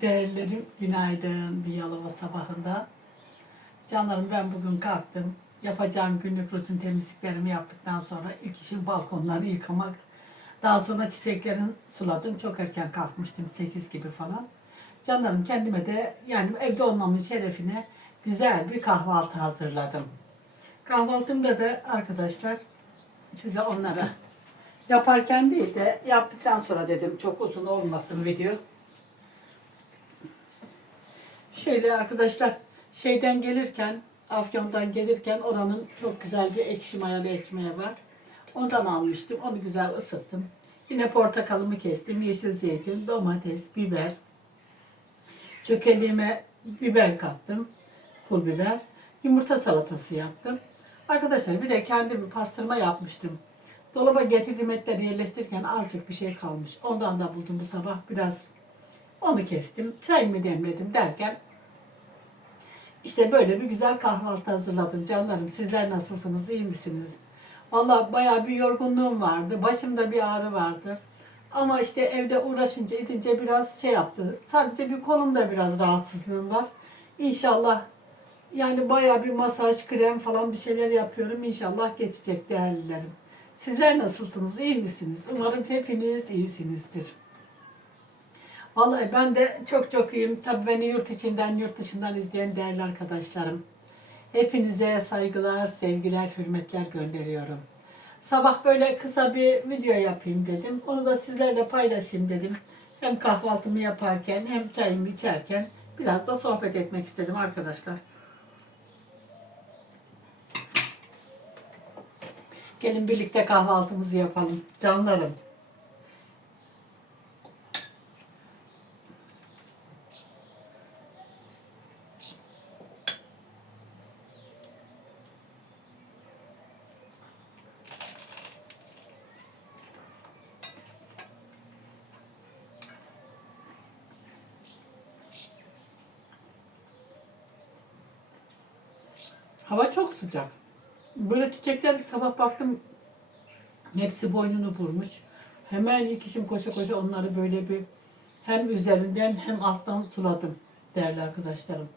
Değerlerim günaydın bir Yalova sabahında. Canlarım ben bugün kalktım. Yapacağım günlük rutin temizliklerimi yaptıktan sonra ilk işim balkonları yıkamak. Daha sonra çiçeklerini suladım. Çok erken kalkmıştım 8 gibi falan. Canlarım kendime de yani evde olmamın şerefine güzel bir kahvaltı hazırladım. Kahvaltımda da arkadaşlar size onlara yaparken değil de yaptıktan sonra dedim çok uzun olmasın video. Şöyle arkadaşlar şeyden gelirken Afyon'dan gelirken oranın çok güzel bir ekşi mayalı ekmeği var. Ondan almıştım. Onu güzel ısıttım. Yine portakalımı kestim. Yeşil zeytin, domates, biber. Çökeliğime biber kattım. Pul biber. Yumurta salatası yaptım. Arkadaşlar bir de kendim pastırma yapmıştım. Dolaba getirdiğim etleri yerleştirirken azıcık bir şey kalmış. Ondan da buldum bu sabah. Biraz onu kestim. Çayımı demledim derken işte böyle bir güzel kahvaltı hazırladım canlarım. Sizler nasılsınız? iyi misiniz? Valla bayağı bir yorgunluğum vardı. Başımda bir ağrı vardı. Ama işte evde uğraşınca edince biraz şey yaptı. Sadece bir kolumda biraz rahatsızlığım var. İnşallah yani bayağı bir masaj, krem falan bir şeyler yapıyorum. İnşallah geçecek değerlilerim. Sizler nasılsınız? iyi misiniz? Umarım hepiniz iyisinizdir. Vallahi ben de çok çok iyiyim. Tabii beni yurt içinden, yurt dışından izleyen değerli arkadaşlarım. Hepinize saygılar, sevgiler, hürmetler gönderiyorum. Sabah böyle kısa bir video yapayım dedim. Onu da sizlerle paylaşayım dedim. Hem kahvaltımı yaparken hem çayımı içerken biraz da sohbet etmek istedim arkadaşlar. Gelin birlikte kahvaltımızı yapalım. Canlarım. Hava çok sıcak. Böyle çiçekler sabah baktım hepsi boynunu vurmuş. Hemen işim koşa koşa onları böyle bir hem üzerinden hem alttan suladım değerli arkadaşlarım.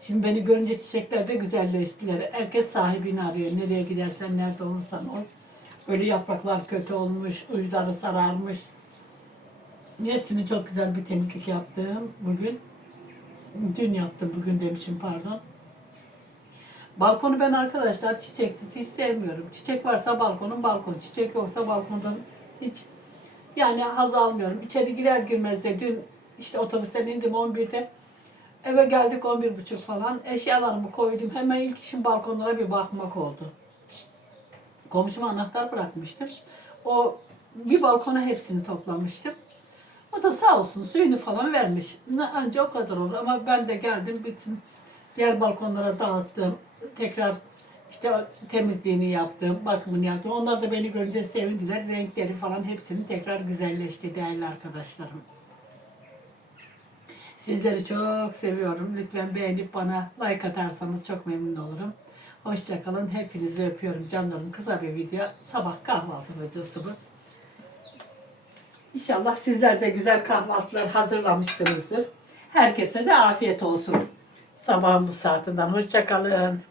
Şimdi beni görünce çiçekler de güzelleştiler. Herkes sahibini arıyor. Nereye gidersen, nerede olursan ol. Böyle yapraklar kötü olmuş, uçları sararmış. Hepsini çok güzel bir temizlik yaptım bugün. Dün yaptım, bugün demişim pardon. Balkonu ben arkadaşlar çiçeksiz hiç sevmiyorum. Çiçek varsa balkonun balkon, çiçek yoksa balkondan hiç yani haz almıyorum. İçeri girer girmez de dün işte otobüsten indim 11'de. Eve geldik 11.30 falan. Eşyalarımı koydum. Hemen ilk işim balkonlara bir bakmak oldu. Komşuma anahtar bırakmıştım. O bir balkona hepsini toplamıştım. Da sağ olsun suyunu falan vermiş. Anca o kadar olur ama ben de geldim bütün diğer balkonlara dağıttım. Tekrar işte temizliğini yaptım, bakımını yaptım. Onlar da beni görünce sevindiler. Renkleri falan hepsini tekrar güzelleşti değerli arkadaşlarım. Sizleri çok seviyorum. Lütfen beğenip bana like atarsanız çok memnun olurum. Hoşçakalın. Hepinizi öpüyorum canlarım. Kısa bir video. Sabah kahvaltı videosu bu. İnşallah sizler de güzel kahvaltılar hazırlamışsınızdır. Herkese de afiyet olsun. Sabahın bu saatinden. Hoşçakalın.